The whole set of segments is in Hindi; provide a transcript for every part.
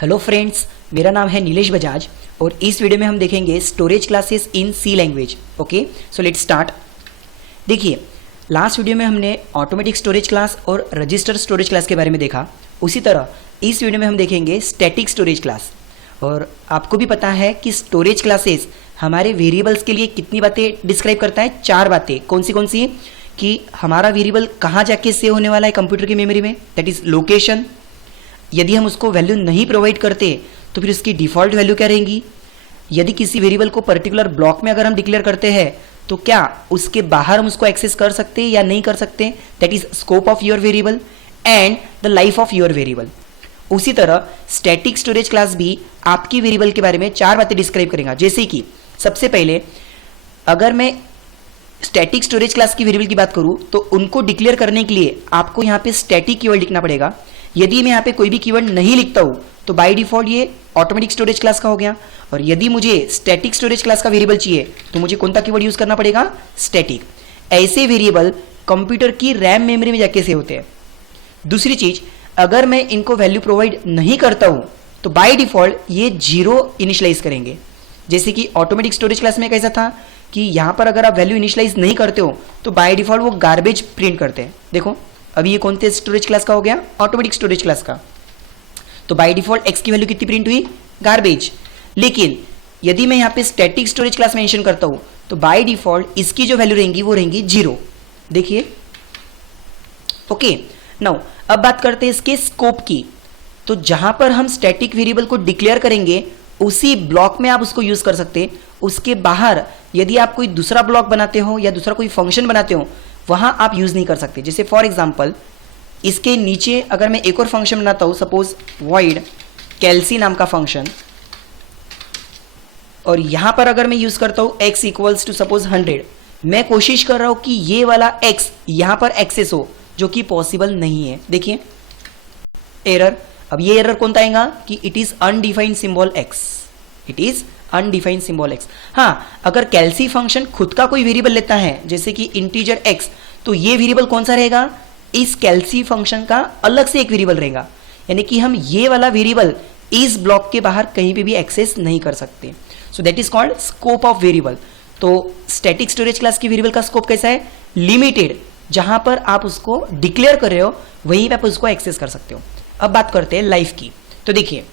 हेलो फ्रेंड्स, मेरा नाम है नीलेश बजाज और इस वीडियो में हम देखेंगे storage classes in C language. Okay, so let's start. देखिए, लास्ट वीडियो में हमने ऑटोमेटिक स्टोरेज क्लास और रजिस्टर स्टोरेज क्लास के बारे में देखा। उसी तरह इस वीडियो में हम देखेंगे स्टैटिक स्टोरेज क्लास। और आपको भी पता है कि स्टोरेज क्लासेस हमारे वेरिएबल्स के लिए कितनी बातें डिस्क्राइब करता है? 4 बातें। कौन सी? कि हमारा वेरिएबल कहाँ जाके सेव होने वाला है कंप्यूटर की मेमोरी में, दैट इज लोकेशन। यदि हम उसको वैल्यू नहीं प्रोवाइड करते तो फिर उसकी डिफॉल्ट वैल्यू क्या रहेंगी। यदि किसी वेरिएबल को पर्टिकुलर ब्लॉक में अगर हम डिक्लेयर करते हैं तो क्या उसके बाहर हम उसको एक्सेस कर सकते हैं या नहीं कर सकते, that is scope of your variable and the life of your variable. उसी तरह स्टैटिक स्टोरेज क्लास भी आपकी वेरिएबल के बारे में 4 बातें डिस्क्राइब करेगा। जैसे कि सबसे पहले अगर मैं स्टैटिक स्टोरेज क्लास की वेरिएबल की बात करूं तो उनको डिक्लेयर करने के लिए आपको यहां पे स्टैटिक कीवर्ड लिखना पड़ेगा। यदि मैं यहाँ पे कोई भी कीवर्ड नहीं लिखता हूं तो बाय डिफॉल्ट ये ऑटोमेटिक स्टोरेज क्लास का हो गया। और यदि मुझे स्टैटिक स्टोरेज क्लास का वेरिएबल चाहिए तो मुझे कौन सा कीवर्ड यूज करना पड़ेगा? स्टैटिक। ऐसे वेरिएबल कंप्यूटर की रैम मेमोरी में जाके सेव होते हैं। दूसरी चीज, अगर मैं इनको वैल्यू प्रोवाइड नहीं करता हूं तो बाय डिफॉल्ट ये 0 इनिशियलाइज करेंगे। जैसे कि ऑटोमेटिक स्टोरेज क्लास में कैसा था कि यहां पर अगर आप वैल्यू इनिशियलाइज नहीं करते हो तो बाय डिफॉल्ट वो गार्बेज प्रिंट करते हैं। देखो अभी ये कौन से स्टोरेज क्लास का हो गया? ऑटोमेटिक स्टोरेज क्लास का। तो बाय डिफॉल्ट एक्स की वैल्यू कितनी प्रिंट हुई? गार्बेज। लेकिन यदि मैं यहां पे स्टैटिक स्टोरेज क्लास मेंशन करता हूं तो बाय डिफॉल्ट इसकी जो वैल्यू रहेंगी वो रहेंगी 0। देखिए, ओके। नाउ अब बात करते हैं इसके स्कोप की। तो जहां पर हम स्टैटिक वेरिएबल को डिक्लेयर करेंगे उसी ब्लॉक में आप उसको यूज कर सकते हैं। उसके बाहर यदि आप कोई दूसरा ब्लॉक बनाते हो या दूसरा कोई फंक्शन बनाते हो वहां आप यूज नहीं कर सकते। जैसे फॉर एग्जांपल इसके नीचे अगर मैं एक और फंक्शन बनाता हूं, सपोज वॉइड कैल्सी नाम का फंक्शन, और यहां पर अगर मैं यूज करता हूं x इक्वल्स टू सपोज 100, मैं कोशिश कर रहा हूं कि ये वाला x यहां पर एक्सेस हो, जो कि पॉसिबल नहीं है। देखिए एरर। अब ये एरर कौन सा आएगा कि it is undefined symbol x, it is undefined symbol x। हाँ, अगर कैल्सी फंक्शन खुद का कोई वेरिएबल लेता है जैसे कि इंटीजर x, तो ये वेरिएबल कौन सा रहेगा? इस कैल्सी फंक्शन का अलग से एक वेरिएबल रहेगा। यानी कि हम ये वाला वेरिएबल इस ब्लॉक के बाहर कहीं पे भी एक्सेस नहीं कर सकते। So that is called scope of variable. तो स्टैटिक स्टोरेज क्लास की वेरिएबल का स्कोप कैसा है? लिमिटेड। जहां पर आप उसको डिक्लेयर कर रहे हो वहीं पे आप उसको एक्सेस कर सकते हो। अब बात करते हैं लाइफ की। तो देखिए,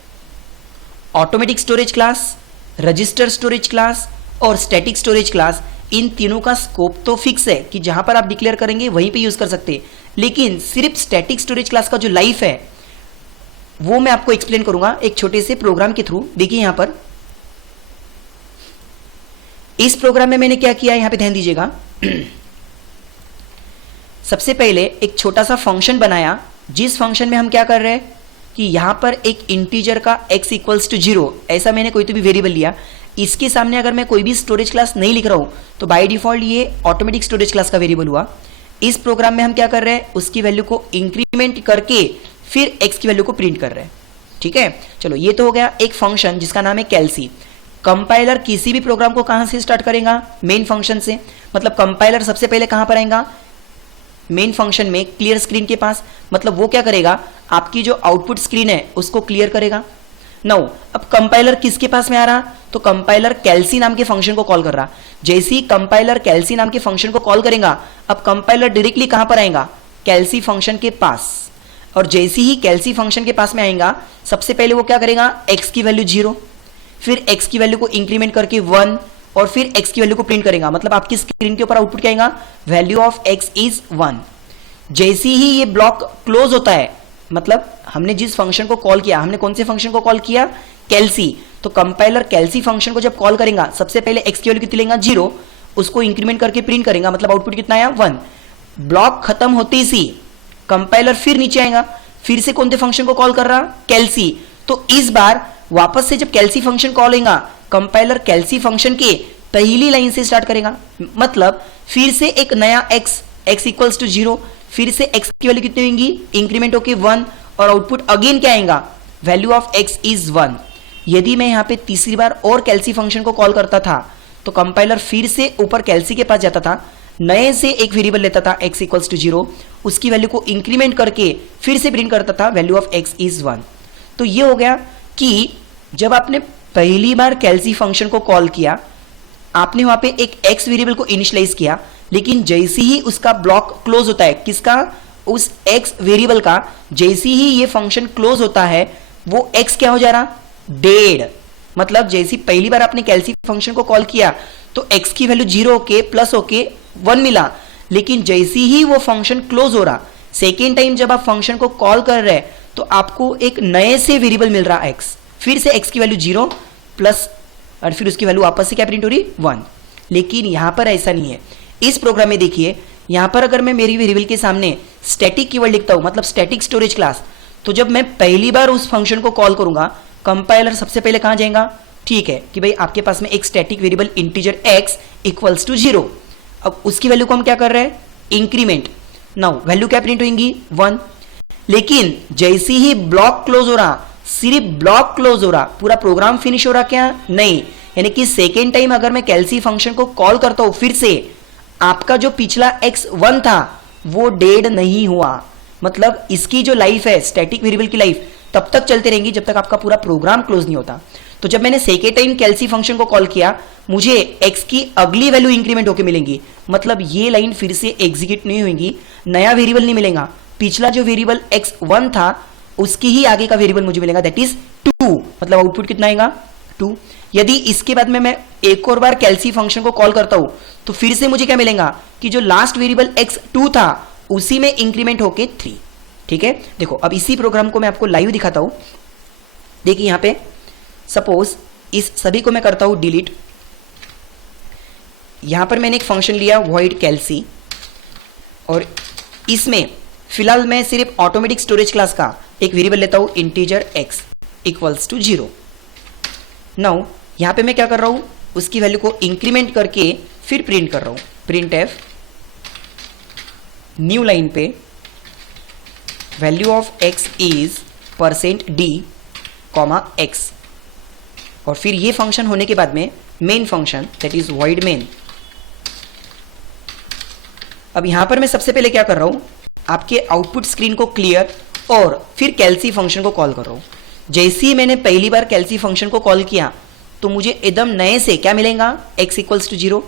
automatic storage class, register storage class और स्टैटिक स्टोरेज क्लास, इन तीनों का स्कोप तो फिक्स है कि जहां पर आप डिक्लेयर करेंगे वहीं पे यूज कर सकते हैं। लेकिन सिर्फ स्टैटिक स्टोरेज क्लास का जो लाइफ है वो मैं आपको एक्सप्लेन करूंगा एक छोटे से प्रोग्राम के थ्रू। देखिए यहां पर इस प्रोग्राम में मैंने क्या किया, यहां पे ध्यान दीजिएगा। सबसे पहले एक छोटा सा फंक्शन बनाया, जिस फंक्शन में हम क्या कर रहे हैं कि यहां पर एक इंटीजर का x इक्वल्स टू 0 ऐसा मैंने कोई तो भी वेरिएबल लिया। इसके सामने अगर मैं कोई भी स्टोरेज क्लास नहीं लिख रहा हूं तो बाय डिफॉल्ट ये ऑटोमेटिक स्टोरेज क्लास का वेरिएबल हुआ। इस प्रोग्राम में हम क्या कर रहे हैं, उसकी वैल्यू को इंक्रीमेंट करके फिर x की वैल्यू को प्रिंट कर रहे हैं। ठीक है, चलो ये तो हो गया एक फंक्शन जिसका नाम है कैल्सी। कंपाइलर किसी भी प्रोग्राम को कहां से स्टार्ट करेगा? मेन फंक्शन से। मतलब कंपाइलर सबसे पहले कहां पर आएगा? मेन फंक्शन में क्लियर स्क्रीन के पास। मतलब वो क्या करेगा, आपकी जो आउटपुट स्क्रीन है उसको क्लियर करेगा। नाउ अब कंपाइलर किसके पास में आ रहा? तो कंपाइलर कैल्सी नाम के फंक्शन को कॉल कर रहा। जैसे ही कंपाइलर कैल्सी नाम के फंक्शन को कॉल करेगा, अब कंपाइलर डायरेक्टली कहां पर आएगा? कैल्सी फंक्शन के पास। और जैसे ही कैल्सी फंक्शन के पास में आएगा, सबसे पहले वो क्या करेगा, x की वैल्यू 0, फिर x की वैल्यू को इंक्रीमेंट करके 1 और फिर x की वैल्यू को प्रिंट करेगा। मतलब आपकी स्क्रीन के ऊपर आउटपुट क्या आएगा? Value of x is 1। जैसे ही ये ब्लॉक क्लोज होता है, मतलब हमने जिस फंक्शन को कॉल किया, हमने कौन से फंक्शन को कॉल किया? कैल्सी। तो कंपाइलर कैल्सी फंक्शन को जब कॉल करेगा, सबसे पहले x की वैल्यू कितनी लेगा? 0, उसको इंक्रीमेंट करके प्रिंट करेगा। मतलब आउटपुट कितना आया? 1। ब्लॉक खत्म होते ही कंपाइलर फिर नीचे आएगा, फिर से कौन से फंक्शन को कॉल कर रहा? कैल्सी। तो इस बार वापस से जब कैल्सी फंक्शन कॉल होगा, कंपाइलर कैल्सी फंक्शन के पहली लाइन से स्टार्ट करेगा। मतलब फिर से एक नया x इक्वल्स टू 0, फिर से x की वैल्यू कितनी होगी? इंक्रीमेंट होके 1 और आउटपुट अगेन क्या आएगा? Value of x is 1। यदि मैं यहां पे तीसरी बार और कैल्सी फंक्शन को कॉल करता था तो कंपाइलर फिर से ऊपर कैल्सी के पास जाता था, नए से एक वेरिएबल लेता था x इक्वल्स टू 0, उसकी वैल्यू को इंक्रीमेंट करके फिर से प्रिंट करता था वैल्यू ऑफ x इज 1। तो ये हो गया कि जब आपने पहली बार कैलसी फंक्शन को कॉल किया, आपने वहां पे एक एक्स वेरिएबल को इनिशियलाइज किया, लेकिन जैसे ही उसका ब्लॉक क्लोज होता है, किसका, उस एक्स वेरिएबल का, जैसे ही ये फंक्शन क्लोज होता है वो एक्स क्या हो जा रहा, डेड। मतलब जैसी पहली बार आपने कैलसी फंक्शन को कॉल किया तो एक्स की वैल्यू 0 होके प्लस होके 1 मिला, लेकिन जैसे ही वो फंक्शन क्लोज हो रहा, सेकेंड टाइम जब आप फंक्शन को कॉल कर रहे हैं तो आपको एक नए से वेरिएबल मिल रहा एक्स, फिर से एक्स की वैल्यू 0 प्लस और फिर उसकी वैल्यू वापस से क्या प्रिंट हो रही, 1। लेकिन यहां पर ऐसा नहीं है। इस प्रोग्राम में देखिए, यहां पर अगर मैं मेरी वेरिएबल के सामने स्टैटिक कीवर्ड लिखता हूं, मतलब स्टैटिक स्टोरेज क्लास, तो जब मैं पहली बार उस फंक्शन को कॉल करूंगा, कंपाइलर सबसे पहले कहां जाएगा, ठीक है कि भाई आपके पास में एक static variable integer x equals to 0। अब उसकी वैल्यू को हम क्या कर रहे हैं, इंक्रीमेंट। नाउ वैल्यू क्या प्रिंट होंगी, 1। लेकिन जैसे ही ब्लॉक क्लोज हो रहा, सिर्फ ब्लॉक क्लोज हो रहा, पूरा प्रोग्राम फिनिश हो रहा क्या, नहीं। यानी कि सेकेंड टाइम अगर मैं कैलसी फंक्शन को कॉल करता हूं फिर से, आपका जो पिछला x1 था वो डेड नहीं हुआ। मतलब इसकी जो लाइफ है, स्टैटिक वेरिएबल की लाइफ तब तक चलती रहेंगी जब तक आपका पूरा प्रोग्राम क्लोज नहीं होता। तो जब मैंने सेकेंड टाइम कैलसी फंक्शन को कॉल किया, मुझे x की अगली वैल्यू इंक्रीमेंट होकर मिलेंगी। मतलब ये लाइन फिर से एग्जीक्यूट नहीं होगी, नया वेरिएबल नहीं मिलेगा, पिछला जो वेरिएबल x1 था उसकी ही आगे का वेरिएबल मुझे मिलेगा, दैट इज 2। मतलब आउटपुट कितना आएगा, 2। यदि इसके बाद में मैं एक और बार कैलसी फंक्शन को कॉल करता हूं तो फिर से मुझे क्या मिलेगा कि जो लास्ट वेरिएबल x2 था उसी में इंक्रीमेंट होके 3। ठीक है, देखो अब इसी प्रोग्राम को मैं आपको लाइव दिखाता हूं। देखिए यहां पे सपोज इस सभी को मैं करता हूं डिलीट। यहां पर मैंने एक फंक्शन लिया void कैलसी, और इसमें फिलहाल मैं सिर्फ ऑटोमेटिक स्टोरेज क्लास का एक वेरिएबल लेता हूं integer x equals to 0। Now यहां पे मैं क्या कर रहा हूं, उसकी वैल्यू को इंक्रीमेंट करके फिर प्रिंट कर रहा हूं, प्रिंट एफ न्यू लाइन पे value of x is %d, x, और फिर ये फंक्शन होने के बाद में main function that is void main। अब यहां पर मैं सबसे पहले क्या कर रहा हूं, आपके आउटपुट स्क्रीन को क्लियर और फिर कैलसी फंक्शन को कॉल कर रहा हूं। जैसे ही मैंने पहली बार कैलसी फंक्शन को कॉल किया तो मुझे एकदम नए से क्या मिलेगा, x इक्वल्स टू 0,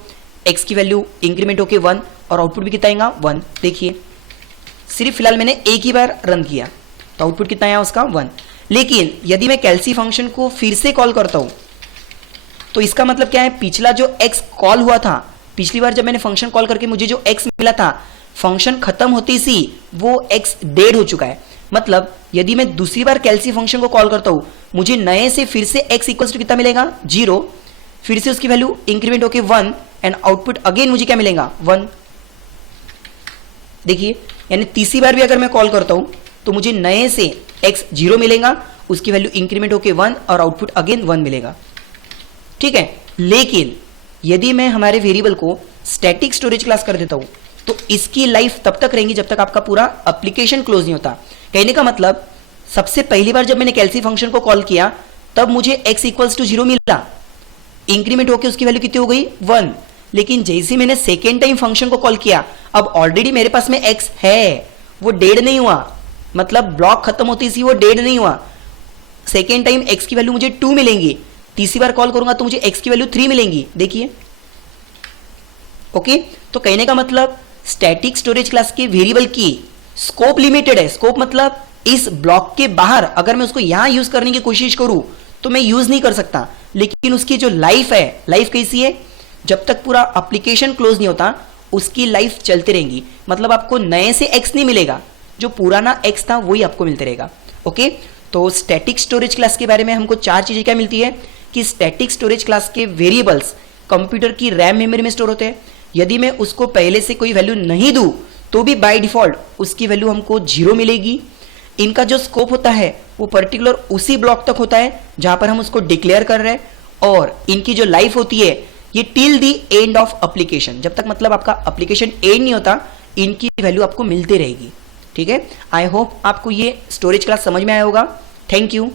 x की वैल्यू इंक्रीमेंट होके 1 और आउटपुट भी कितना आएगा, 1। देखिए सिर्फ फिलहाल मैंने एक ही बार रन किया तो आउटपुट कितना आया उसका, 1। लेकिन यदि मैं कैलसी फंक्शन को फिर से कॉल करता हूं तो इसका मतलब क्या है, पिछला जो x कॉल हुआ था, पिछली बार जब मैंने फंक्शन कॉल करके मुझे जो x मिला था, फंक्शन खत्म होते ही वो x डेड हो चुका है। मतलब यदि मैं दूसरी बार कैलसी फंक्शन को कॉल करता हूं, मुझे नए से फिर से x इक्वल्स टू कितना मिलेगा, 0, फिर से उसकी वैल्यू इंक्रीमेंट होके 1 एंड आउटपुट अगेन मुझे क्या मिलेगा, 1। देखिए यानी तीसरी बार भी अगर मैं कॉल करता हूं तो मुझे नए से x 0 मिलेगा, उसकी वैल्यू इंक्रीमेंट होके 1 और आउटपुट अगेन 1 मिलेगा। ठीक है, लेकिन यदि मैं हमारे वेरिएबल को स्टैटिक स्टोरेज क्लास कर देता हूं तो इसकी लाइफ तब तक रहेंगी जब तक आपका पूरा एप्लीकेशन क्लोज नहीं होता। कहने का मतलब सबसे पहली बार जब मैंने कैलसी फंक्शन को कॉल किया तब मुझे x इक्वल्स टू 0 मिला, इंक्रीमेंट होकर उसकी वैल्यू कितनी हो गई, 1। लेकिन जैसे मैंने सेकेंड टाइम फंक्शन को कॉल किया, अब ऑलरेडी मेरे पास में x है, वो डेड नहीं हुआ, मतलब ब्लॉक खत्म होती सी वो डेड नहीं हुआ। सेकेंड टाइम x की वैल्यू मुझे 2 मिलेंगी, तीसरी बार कॉल करूंगा तो मुझे x की वैल्यू 3 मिलेंगी। देखिए ओके, तो कहने का मतलब स्टैटिक स्टोरेज क्लास के वेरिएबल की स्कोप लिमिटेड है। स्कोप मतलब इस ब्लॉक के बाहर अगर मैं उसको यहां यूज करने की कोशिश करूं तो मैं यूज नहीं कर सकता, लेकिन उसकी जो लाइफ है, लाइफ कैसी है, जब तक पूरा एप्लीकेशन क्लोज नहीं होता उसकी लाइफ चलती रहेगी। मतलब आपको नए से x नहीं मिलेगा, जो पुराना x था वही आपको मिलते रहेगा। ओके, तो स्टैटिक स्टोरेज क्लास के बारे में हमको 4 चीजें क्या मिलती है कि स्टैटिक स्टोरेज क्लास के वेरिएबल्स कंप्यूटर की रैम मेमोरी में स्टोर होते हैं। यदि मैं उसको पहले से कोई वैल्यू नहीं दूं तो भी बाय डिफॉल्ट उसकी वैल्यू हमको 0 मिलेगी। इनका जो स्कोप होता है वो पर्टिकुलर उसी ब्लॉक तक होता है जहां पर हम उसको डिक्लेयर कर रहे हैं, और इनकी जो लाइफ होती है ये till the end of application, जब तक मतलब आपका एप्लीकेशन एंड नहीं होता इनकी वैल्यू आपको मिलती रहेगी। ठीक है, आई होप आपको ये स्टोरेज क्लास समझ में आया होगा। Thank you.